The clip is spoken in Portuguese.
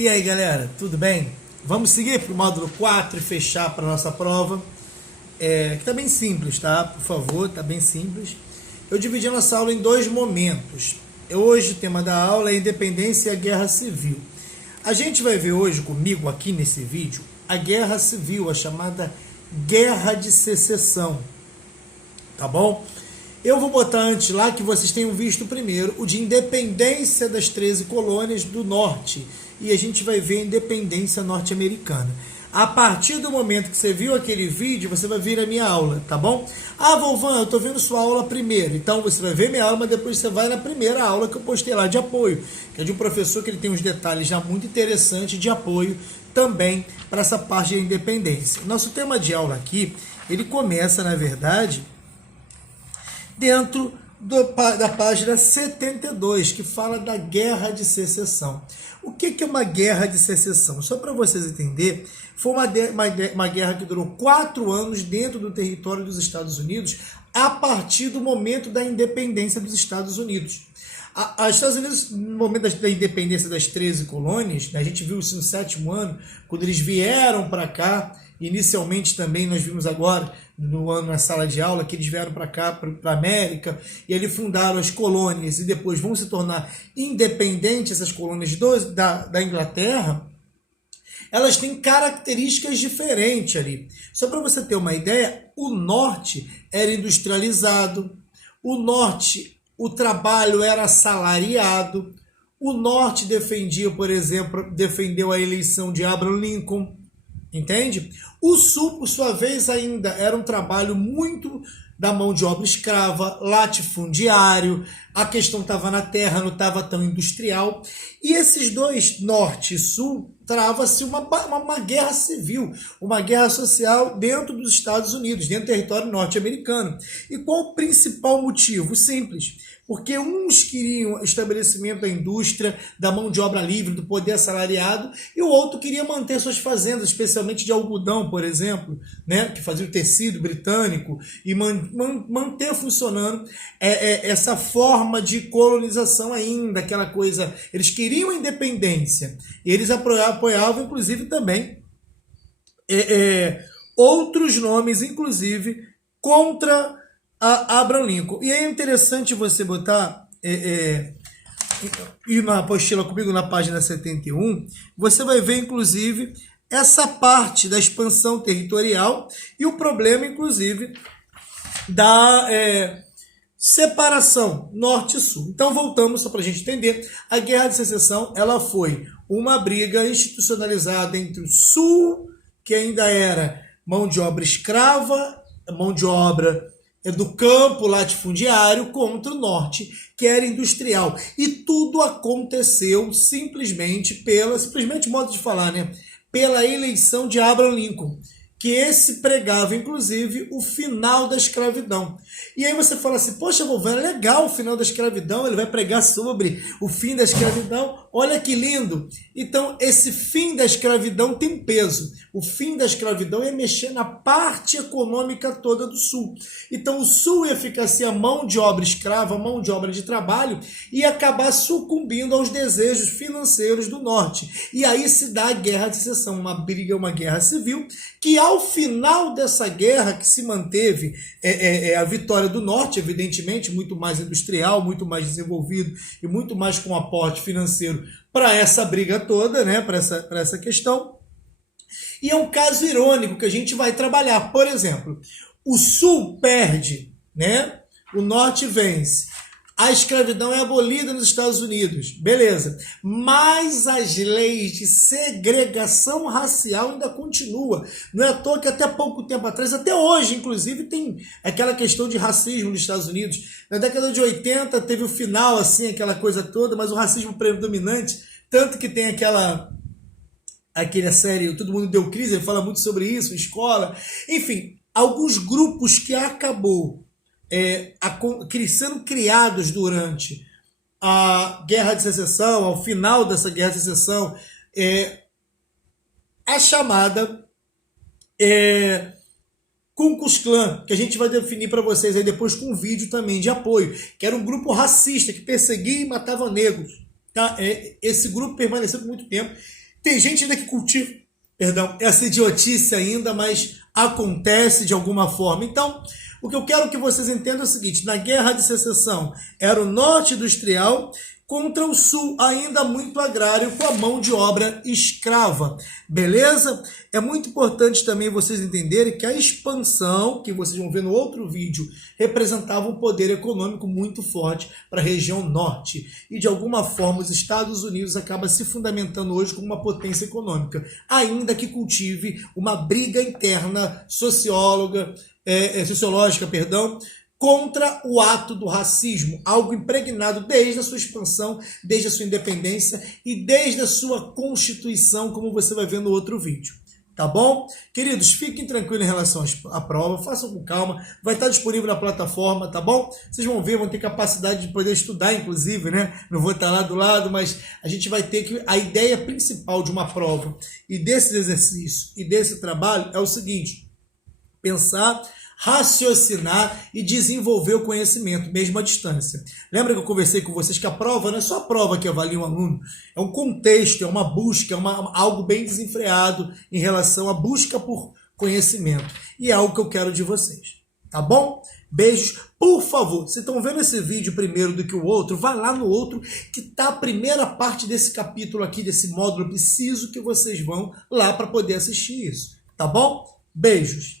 E aí, galera, tudo bem? Vamos seguir para o módulo 4 e fechar para a nossa prova, que tá bem simples, tá? Por favor, tá bem simples. Eu dividi a nossa aula em dois momentos. Hoje o tema da aula é Independência e a Guerra Civil. A gente vai ver hoje comigo aqui nesse vídeo a Guerra Civil, a chamada Guerra de Secessão, tá bom? Eu vou botar antes lá que vocês tenham visto primeiro o de independência das 13 colônias do norte e a gente vai ver a independência norte-americana. A partir do momento que você viu aquele vídeo, você vai ver a minha aula, tá bom? Ah, Volvan, eu tô vendo sua aula primeiro. Então você vai ver minha aula, mas depois você vai na primeira aula que eu postei lá de apoio, que é de um professor que ele tem uns detalhes já muito interessantes de apoio também para essa parte da independência. Nosso tema de aula aqui, ele começa, na verdade, dentro da página 72, que fala da Guerra de Secessão. O que é uma guerra de secessão? Só para vocês entenderem, foi uma guerra que durou 4 anos dentro do território dos Estados Unidos, a partir do momento da independência dos Estados Unidos. Os Estados Unidos, no momento da independência das 13 colônias, a gente viu isso no 7º ano, quando eles vieram para cá. Inicialmente também nós vimos agora, no ano na sala de aula, que eles vieram para cá, para a América, e ali fundaram as colônias, e depois vão se tornar independentes, essas colônias da Inglaterra. Elas têm características diferentes ali. Só para você ter uma ideia, o norte era industrializado, o norte, o trabalho era assalariado, o norte defendia, por exemplo, defendeu a eleição de Abraham Lincoln, entende? O sul, por sua vez, ainda era um trabalho muito da mão de obra escrava, latifundiário, a questão estava na terra, não estava tão industrial. E esses dois, norte e sul, trava-se uma guerra civil, uma guerra social dentro dos Estados Unidos, dentro do território norte-americano. E qual o principal motivo? Simples. Porque uns queriam estabelecimento da indústria, da mão de obra livre, do poder assalariado, e o outro queria manter suas fazendas, especialmente de algodão, por exemplo, né, que fazia o tecido britânico, e manter funcionando essa forma de colonização ainda, aquela coisa. Eles queriam a independência, e eles apoiavam, inclusive, também outros nomes, inclusive, contra a Abraham Lincoln. E é interessante você botar, ir na apostila comigo na página 71, você vai ver, inclusive, essa parte da expansão territorial e o problema, inclusive, da separação norte e sul. Então, voltamos, só para a gente entender, a Guerra de Secessão, ela foi uma briga institucionalizada entre o sul, que ainda era mão de obra escrava, mão de obra do campo latifundiário, contra o norte, que era industrial. E tudo aconteceu simplesmente modo de falar, né? Pela eleição de Abraham Lincoln, que esse pregava, inclusive, o final da escravidão. E aí você fala assim, poxa, Volvan, é legal o final da escravidão, ele vai pregar sobre o fim da escravidão, olha que lindo. Então, esse fim da escravidão tem peso. O fim da escravidão é mexer na parte econômica toda do sul. Então, o sul ia ficar assim, a mão de obra escrava, a mão de obra de trabalho, e acabar sucumbindo aos desejos financeiros do norte. E aí se dá a Guerra de Secessão, uma briga, uma guerra civil, que ao final dessa guerra que se manteve a vitória do norte, evidentemente, muito mais industrial, muito mais desenvolvido e muito mais com aporte financeiro para essa briga toda, né, para essa questão. E é um caso irônico que a gente vai trabalhar. Por exemplo, o sul perde, né, o norte vence. A escravidão é abolida nos Estados Unidos, beleza. Mas as leis de segregação racial ainda continuam. Não é à toa que até pouco tempo atrás, até hoje, inclusive, tem aquela questão de racismo nos Estados Unidos. Na década de 80 teve o final, assim, aquela coisa toda, mas o racismo predominante, tanto que tem aquela série, Todo Mundo Deu Crise, ele fala muito sobre isso, escola. Enfim, alguns grupos que acabou sendo criados durante a Guerra de Secessão, ao final dessa Guerra de Secessão, a chamada Ku Klux Klan, que a gente vai definir para vocês aí depois com um vídeo também de apoio, que era um grupo racista que perseguia e matava negros. Tá? Esse grupo permaneceu por muito tempo. Tem gente ainda que cultiva, perdão, essa idiotice ainda, mas acontece de alguma forma. Então, o que eu quero que vocês entendam é o seguinte: na Guerra de Secessão era o norte industrial contra o sul, ainda muito agrário, com a mão de obra escrava. Beleza? É muito importante também vocês entenderem que a expansão, que vocês vão ver no outro vídeo, representava um poder econômico muito forte para a região norte. E de alguma forma os Estados Unidos acaba se fundamentando hoje como uma potência econômica, ainda que cultive uma briga interna sociológica, contra o ato do racismo, algo impregnado desde a sua expansão, desde a sua independência e desde a sua constituição, como você vai ver no outro vídeo. Tá bom? Queridos, fiquem tranquilos em relação à prova, façam com calma, vai estar disponível na plataforma, tá bom? Vocês vão ver, vão ter capacidade de poder estudar, inclusive, né? Não vou estar lá do lado, mas a gente vai ter que... A ideia principal de uma prova e desses exercícios e desse trabalho é o seguinte: pensar, raciocinar e desenvolver o conhecimento, mesmo à distância. Lembra que eu conversei com vocês que a prova não é só a prova que avalia um aluno, é um contexto, é uma busca, algo bem desenfreado em relação à busca por conhecimento. E é algo que eu quero de vocês. Tá bom? Beijos. Por favor, se estão vendo esse vídeo primeiro do que o outro, vai lá no outro que tá a primeira parte desse capítulo aqui, desse módulo. Eu preciso que vocês vão lá para poder assistir isso. Tá bom? Beijos.